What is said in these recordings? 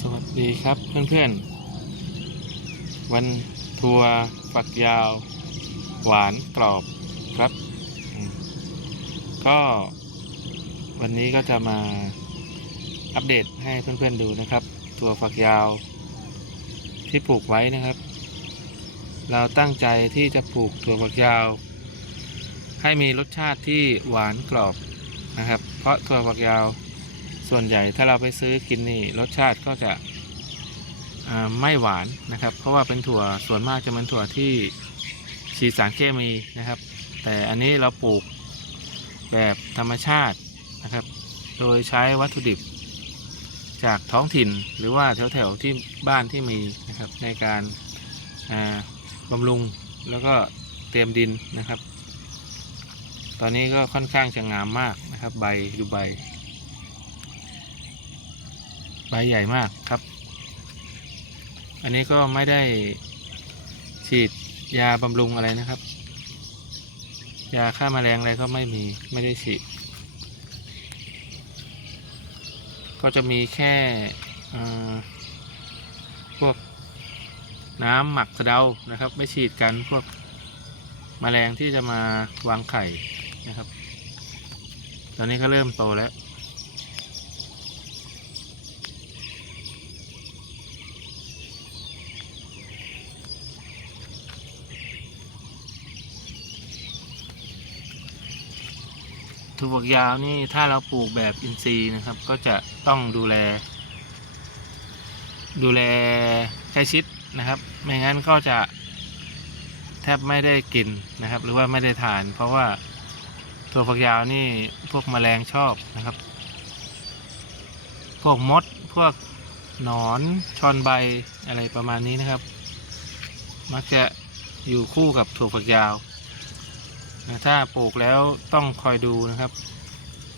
สวัสดีครับเพื่อนๆ วันทัวร์ฝักยาว หวานกรอบครับ ก็วันนี้ก็จะมาอัปเดตให้เพื่อนๆดูนะครับ ตัวฝักยาวที่ปลูกไว้นะครับ เราตั้งใจที่จะปลูกถั่วฝักยาว ให้มีรสชาติที่หวานกรอบนะครับ เพราะถั่วฝักยาว ส่วนใหญ่ถ้าเราไปซื้อกินนี่รสชาติก็จะไม่หวานนะครับ เพราะว่าเป็นถั่วส่วนมากจะเป็นถั่วที่ฉีดสารเคมีนะครับ แต่อันนี้เราปลูกแบบธรรมชาตินะครับ โดยใช้วัตถุดิบจากท้องถิ่นหรือว่าแถวๆที่บ้านที่มีนะครับในการบำรุงแล้วก็เตรียมดินนะครับ ตอนนี้ก็ค่อนข้างจะงามมากนะครับ ใบดูใบ ใบใหญ่มากครับ อันนี้ก็ไม่ได้ฉีดยาบำรุงอะไรนะครับ ยาฆ่ามาแมลงอะไรก็ไม่มีไม่ได้ฉีด ก็จะมีแค่พวกน้ำหมักสะเดานะครับ ไม่ฉีดกันพวกมแมลงที่จะมาวางไข่นะครับ ตอนนี้ก็เริ่มโตแล้ว ถั่วฝักยาวนี่ถ้าเราปลูกแบบอินทรีย์นะครับ ก็จะต้องดูแล ดูแลใกล้ชิดนะครับ ไม่งั้นก็จะแทบไม่ได้กินนะครับ หรือว่าไม่ได้ทาน เพราะว่าถั่วฝักยาวนี่พวกแมลงชอบนะครับ พวกมด พวกหนอนชอนใบอะไรประมาณนี้นะครับ มักจะอยู่คู่กับถั่วฝักยาว ถ้าปลูกแล้วต้องคอยดูนะครับ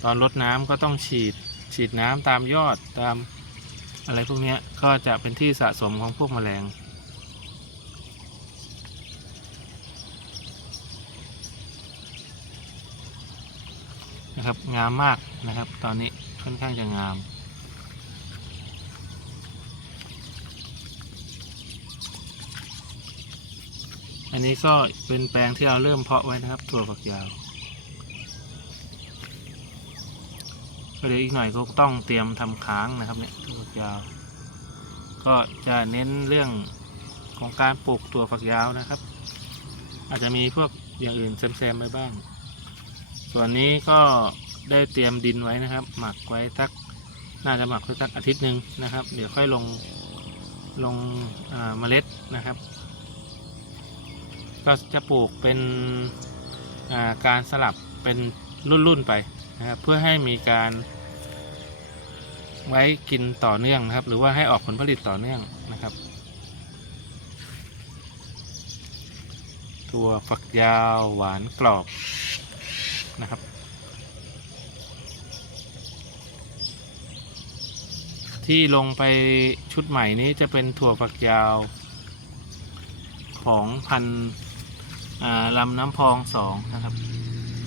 ตอนรดน้ำก็ต้องฉีดฉีดน้ำตามยอดตามอะไรพวกนี้ก็จะเป็นที่สะสมของพวกแมลงนะครับงามมากนะครับ ตอนนี้ค่อนข้างจะงาม อันนี้ก็เป็นแปลงที่เราเริ่มเพาะไว้นะครับถั่วฝักยาวเดี๋ยวอีกหน่อยก็ต้องเตรียมทำค้างนะครับเนี่ยถั่วฝักยาว ก็จะเน้นเรื่องของการปลูกถั่วฝักยาวนะครับ อาจจะมีพวกอย่างอื่นแซมๆไปบ้าง ส่วนนี้ก็ได้เตรียมดินไว้นะครับ หมักไว้สักน่าจะหมักไว้สักอาทิตย์หนึ่งนะครับ เดี๋ยวค่อยลงลงเมล็ดนะครับ ก็จะปลูกเป็นาการสลับเป็นรุ่นๆไปนะครับเพื่อให้มีการไว้กินต่อเนื่องนะครับ หรือว่าให้ออกผลผลิตต่อเนื่องนะครับ ตัวฝักยาวหวานกรอบนะครับ ที่ลงไปชุดใหม่นี้จะเป็นถั่วฝักยาวของพันธุ์ ลำน้ำพองสองนะครับ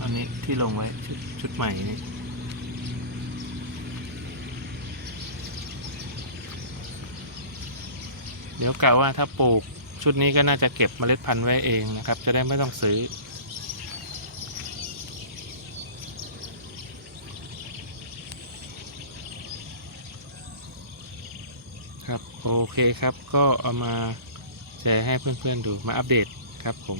อันนี้ที่ลงไว้ชุดชุดใหม่นี้เดี๋ยวกะว่าถ้าปลูกชุดนี้ก็น่าจะเก็บเมล็ดพันธุ์ไว้เองนะครับ จะได้ไม่ต้องซื้อ ครับ โอเคครับก็เอามาแชร์ให้เพื่อนๆดูมาอัปเดตครับผม